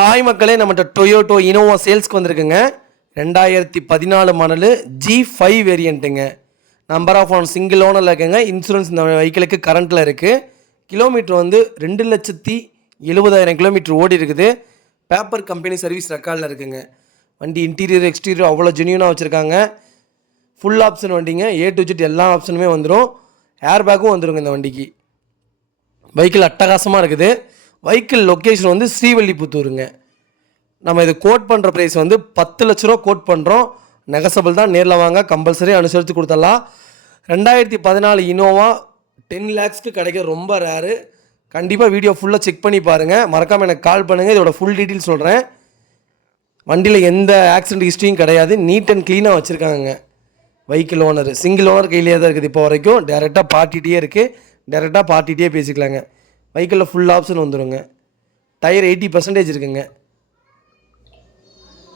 Hi மக்களே, நம்மகிட்ட Toyota Innova சேல்ஸ்க்கு வந்திருக்குங்க. 2014 மாடலு G5 வேரியண்ட்டுங்க. நம்பர் ஆஃப் ஆன் சிங்கிள் ஓனரில் இருக்குங்க. இன்சூரன்ஸ் இந்த வெஹிக்கிளுக்கு கரண்ட்டில் இருக்குது. கிலோமீட்டர் வந்து 2,70,000 கிலோமீட்டர் ஓடி இருக்குது. பேப்பர் கம்பெனி சர்வீஸ் ரெக்கார்டில் இருக்குங்க. வண்டி இன்டீரியர் எக்ஸ்டீரியர் அவ்வளோ ஜென்யூனாக வச்சுருக்காங்க. ஃபுல் ஆப்ஷன் வண்டிங்க. A to Z எல்லா ஆப்ஷனுமே வந்துடும். ஏர் பேக்கும் வந்துடுங்க இந்த வண்டிக்கு. வெஹிக்கிள் அட்டகாசமாக இருக்குது. வெஹிக்கிள் லொக்கேஷன் வந்து ஸ்ரீவில்லிபுத்தூருங்க. நம்ம இது கோட் பண்ணுற ப்ரைஸ் வந்து 10 லட்ச ரூபா கோட் பண்ணுறோம். நெகசபிள் தான். நேரில் வாங்க, கம்பல்சரி அனுசரித்து கொடுத்துடலாம். 2014 இனோவா 10 லேக்ஸ்க்கு கிடைக்க ரொம்ப ரேரு. கண்டிப்பாக வீடியோ ஃபுல்லாக செக் பண்ணி பாருங்கள். மறக்காமல் எனக்கு கால் பண்ணுங்கள். இதோட ஃபுல் டீட்டெயில் சொல்கிறேன். வண்டியில் எந்த ஆக்சிடென்ட் ஹிஸ்ட்ரியும் கிடையாது. நீட் அண்ட் க்ளீனாக வச்சுருக்காங்க. வெஹிக்கிள் ஓனர் சிங்கிள் ஓனர் கையிலே தான் இருக்குது. இப்போ வரைக்கும் டேரெக்டாக பார்ட்டிகிட்டே இருக்குது. டேரெக்டாக பார்ட்டிகிட்டே பேசிக்கலாங்க. வெஹிக்கிளில் ஃபுல் ஆப்ஷன் வந்துடுங்க. டயர் 80% இருக்குங்க.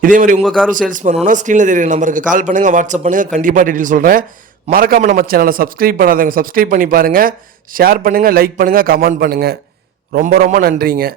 இதே மாதிரி உங்கள் காரும் சேல்ஸ் பண்ணணுன்னா ஸ்க்ரீனில் தெரியுற நம்பருக்கு கால் பண்ணுங்கள், வாட்ஸ்அப் பண்ணுங்கள். கண்டிப்பாக டீட்டெயில் சொல்கிறேன். மறக்காமல் நம்ம சேனலை சப்ஸ்கிரைப் பண்ணாதவங்க சப்ஸ்கிரைப் பண்ணி பாருங்கள். ஷேர் பண்ணுங்கள், லைக் பண்ணுங்கள், கமெண்ட் பண்ணுங்கள். ரொம்ப ரொம்ப நன்றிங்க.